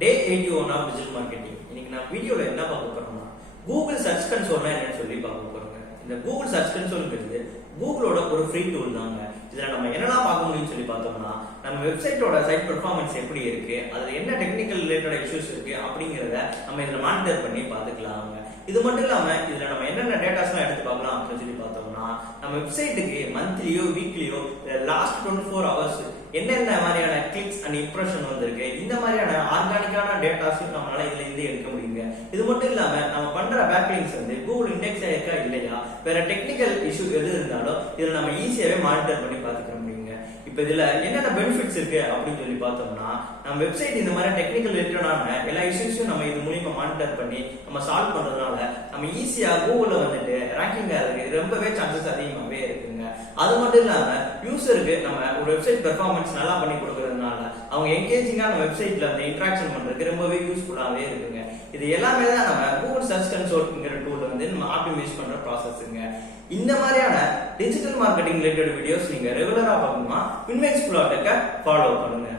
Day 81 of digital marketing. இன்னைக்கு நான் வீடியோல என்ன பார்க்க போறோம்னா கூகுள் சர்ச் கன்சோல்னா என்னன்னு சொல்லி பார்க்க போறோங்க. இந்த கூகுள் சர்ச் கன்சோல்ங்கிறது கூகுளோட ஒரு ஃப்ரீ டூல் தாங்க. இதுல நம்ம என்னெல்லாம் பார்க்க முடியும்னு சொல்லி பார்த்தோம்னா நம்ம வெப்சைட்டோட சைட் பெர்ஃபார்மன்ஸ் எப்படி இருக்கு, அதுல என்ன டெக்னிக்கல் ரிலேட்டட் இஷ்யூஸ் இருக்கு அப்படிங்கறத நம்ம இதுல மானிட்டர் பண்ணி பார்த்துக்கலாங்க. இது மட்டும் இல்லாம இதுல நம்ம என்னென்ன டேட்டாஸ்லாம் எடுத்து பார்க்கலாம் அப்படின்னு சொல்லி பார்த்தோம்னா நம்ம வெப்சைட்டுக்கு மந்த்லியோ வீக்லியோ லாஸ்ட் 24 ஹவர்ஸ் என்னென்ன மாதிரியான கிளிக்ஸ் அண்ட் இம்ப்ரெஷன் வந்திருக்கு, இந்த மாதிரியான ஆர்கானிக்கான டேட்டாஸும் நம்மளால இதுல இருந்து எடுக்க முடியுங்க. இது மட்டும் இல்லாம நம்ம பண்ற பேக்லிங்ஸ் வந்து கூகுள் இண்டெக்ஸ் ஆயிருக்கா இல்லையா, வேற டெக்னிக்கல் இஷ்யூ எது இருந்தாலும் இதுல நம்ம ஈஸியாவே மானிட்டர் பண்ணி பார்த்துக்க முடியுங்க. இப்ப இதுல என்னென்ன பெனிஃபிட்ஸ் இருக்கு அப்படின்னு சொல்லி பார்த்தோம்னா நம்ம வெப்சைட் இந்த மாதிரி டெக்னிக்கல் ரிலேட்டடான எல்லா இஷ்யூஸும் நம்ம இது மூலியமா மானிட்டர் பண்ணி நம்ம சால்வ் பண்றதுனால நம்ம ஈஸியா கூகுள்ல வந்துட்டு ரேங்கிங் ஆகிறதுக்கு ரொம்பவே சான்சஸ் அதிகமாவே இருக்குங்க. அது மட்டும் இல்லாம யூசருக்கு நம்ம ஒரு வெப்சைட் பெர்ஃபார்மன்ஸ் நல்லா பண்ணி கொடுக்கறதுனால அவங்க என்கேஜிங்கா நம்ம வெப்சைட்ல அந்த இன்டராக்ஷன் பண்றதுக்கு ரொம்பவே யூஸ்ஃபுல்லாவே இருக்குங்க. இது எல்லாமே தான் நம்ம கூகுள் சர்ச் கன்சோல்ங்கிற டூல் வந்து நம்ம ஆப்டிமைஸ் பண்ற ப்ராசஸ்ங்க. இந்த மாதிரியான டிஜிட்டல் மார்க்கெட்டிங் ரிலேட்டட் வீடியோஸ் நீங்க ரெகுலரா பார்க்கணுமா வின்மேக்ஸ் ஃபாலோ பண்ணுங்க.